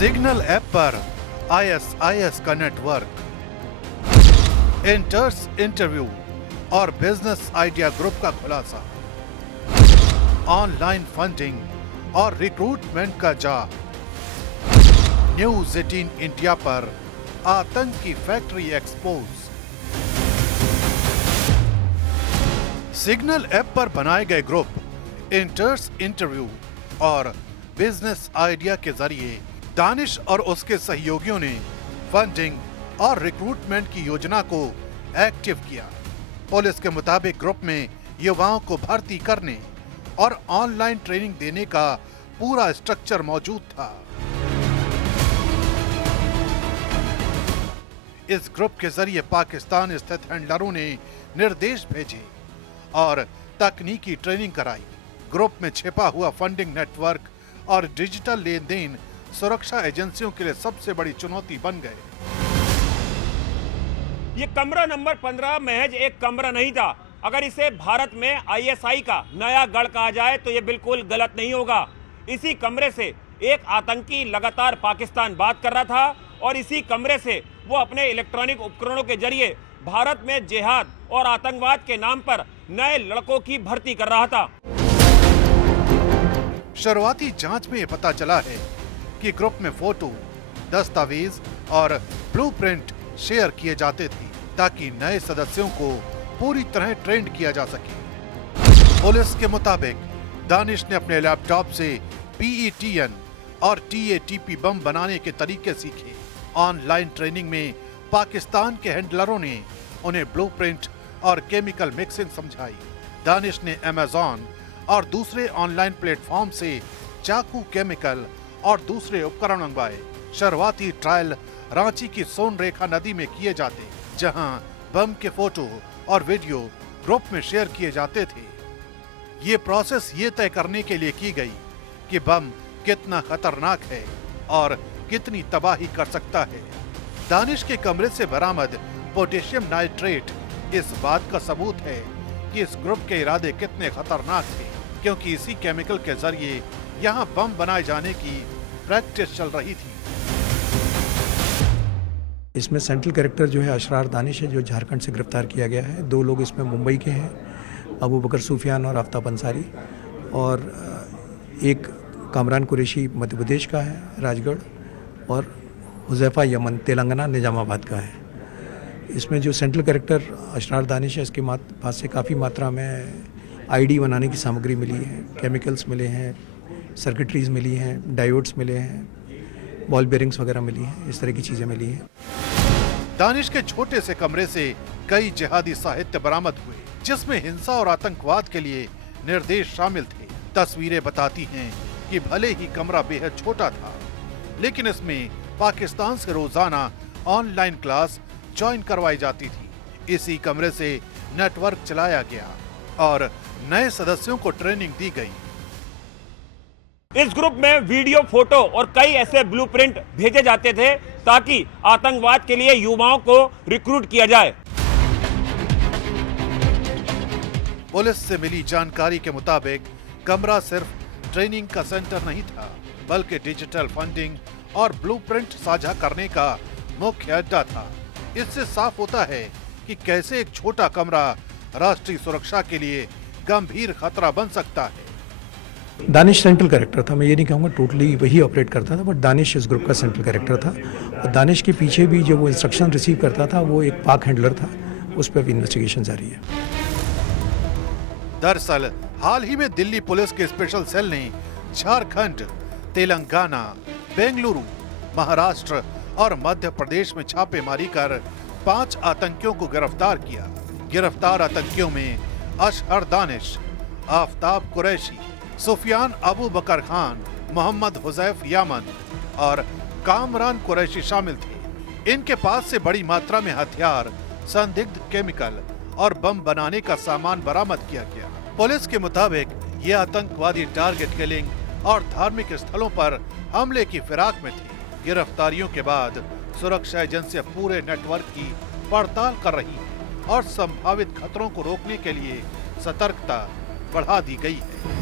Signal app पर ISIS का network, इंटर्स interview और बिजनेस आइडिया ग्रुप का खुलासा, ऑनलाइन फंडिंग और रिक्रूटमेंट का जाल, न्यूज 18 इंडिया पर आतंकी फैक्ट्री एक्सपोज। सिग्नल ऐप पर बनाए गए ग्रुप इंटर्स इंटरव्यू और बिजनेस आइडिया के जरिए दानिश और उसके सहयोगियों ने फंडिंग और रिक्रूटमेंट की योजना को एक्टिव किया। पुलिस के मुताबिक ग्रुप में युवाओं को भर्ती करने और ऑनलाइन ट्रेनिंग देने का पूरा स्ट्रक्चर मौजूद था। इस ग्रुप के जरिए पाकिस्तान स्थित हैंडलरों ने निर्देश भेजे और तकनीकी ट्रेनिंग कराई। ग्रुप में छिपा हुआ फंडिंग नेटवर्क और डिजिटल लेन देन सुरक्षा एजेंसियों के लिए सबसे बड़ी चुनौती बन गए। ये कमरा नंबर 15 महज एक कमरा नहीं था। अगर इसे भारत में ISI का नया गढ़ कहा जाए तो ये बिल्कुल गलत नहीं होगा। इसी कमरे से एक आतंकी लगातार पाकिस्तान बात कर रहा था और इसी कमरे से वो अपने इलेक्ट्रॉनिक उपकरणों के जरिए भारत में जिहाद और आतंकवाद के नाम पर नए लड़कों की भर्ती कर रहा था। शुरुआती जांच में पता चला है कि ग्रुप में फोटो, दस्तावेज और ब्लूप्रिंट शेयर किए जाते थे ताकि नए सदस्यों को पूरी तरह ट्रेंड किया जा सके। पुलिस के मुताबिक दानिश ने अपने लैपटॉप से PETN और TATP बम बनाने के तरीके सीखे। ऑनलाइन ट्रेनिंग में पाकिस्तान के हैंडलरों ने उन्हें ब्लूप्रिंट और केमिकल मिक्सिंग समझाई। दानिश ने अमेज़न और दूसरे ऑनलाइन प्लेटफॉर्म से चाकू, केमिकल और दूसरे उपकरण मंगवाए। शुरुआती ट्रायल रांची की सोनरेखा नदी में किए जाते, जहां बम के फोटो और वीडियो ग्रुप में शेयर किए जाते थे। ये प्रोसेस ये तय करने के लिए की गई कि बम कितना खतरनाक है और कितनी तबाही कर सकता है। दानिश के कमरे से बरामद पोटेशियम नाइट्रेट इस बात का सबूत है कि इस ग्रुप के इरादे कितने खतरनाक थे, क्योंकि इसी केमिकल के जरिए यहाँ बम बनाए जाने की प्रैक्टिस चल रही थी। इसमें सेंट्रल कैरेक्टर जो है अशरार दानिश है, जो झारखंड से गिरफ्तार किया गया है। 2 लोग इसमें मुंबई के हैं, अबू बकर सूफियान और आफ्ताब अंसारी, और एक कामरान कुरैशी मध्य प्रदेश का है, राजगढ़, और हुज़ैफा यमन तेलंगाना निजामाबाद का है। इसमें जो सेंट्रल कैरेक्टर अशरार दानिश है, इसके पास से काफ़ी मात्रा में ID बनाने की सामग्री मिली है, केमिकल्स मिले हैं, सर्किटरीज मिली हैं, डायोड्स मिले हैं, बॉल बेरिंग्स वगैरह मिली हैं, इस तरह की चीज़ें मिली हैं। दानिश के छोटे से कमरे से कई जिहादी साहित्य बरामद हुए, जिसमें हिंसा और आतंकवाद के लिए निर्देश शामिल थे। तस्वीरें बताती हैं कि भले ही कमरा बेहद छोटा था, लेकिन इसमें पाकिस्तान से रोजाना ऑनलाइन क्लास ज्वाइन करवाई जाती थी। इसी कमरे से नेटवर्क चलाया गया और नए सदस्यों को ट्रेनिंग दी गई। इस ग्रुप में वीडियो, फोटो और कई ऐसे ब्लूप्रिंट भेजे जाते थे ताकि आतंकवाद के लिए युवाओं को रिक्रूट किया जाए। पुलिस से मिली जानकारी के मुताबिक कमरा सिर्फ ट्रेनिंग का सेंटर नहीं था, बल्कि डिजिटल फंडिंग और ब्लूप्रिंट साझा करने का मुख्य अड्डा था। इससे साफ होता है कि कैसे एक छोटा कमरा राष्ट्रीय सुरक्षा के लिए गंभीर खतरा बन सकता है। दानिश सेंट्रल कैरेक्टर था, मैं ये नहीं कहूँगा टोटली वही ऑपरेट करता था, बट दानिश इस ग्रुप का सेंट्रल कैरेक्टर था। और दानिश के पीछे भी जो वो इंस्ट्रक्शन रिसीव करता था, वो एक पाक हैंडलर था, उस पर भी इन्वेस्टिगेशन जारी है। दरअसल हाल ही में दिल्ली पुलिस के स्पेशल सेल ने झारखंड, तेलंगाना, बेंगलुरु, महाराष्ट्र और मध्य प्रदेश में छापेमारी कर 5 आतंकियों को गिरफ्तार किया। गिरफ्तार आतंकियों में अशहर दानिश, आफ्ताब कुरैशी, सुफियान अबू बकर खान, मोहम्मद हुज़ैफ यमन और कामरान कुरैशी शामिल थे। इनके पास से बड़ी मात्रा में हथियार, संदिग्ध केमिकल और बम बनाने का सामान बरामद किया गया। पुलिस के मुताबिक ये आतंकवादी टारगेट किलिंग और धार्मिक स्थलों पर हमले की फिराक में थे। गिरफ्तारियों के बाद सुरक्षा एजेंसियां पूरे नेटवर्क की पड़ताल कर रही हैं और संभावित खतरों को रोकने के लिए सतर्कता बढ़ा दी गई है।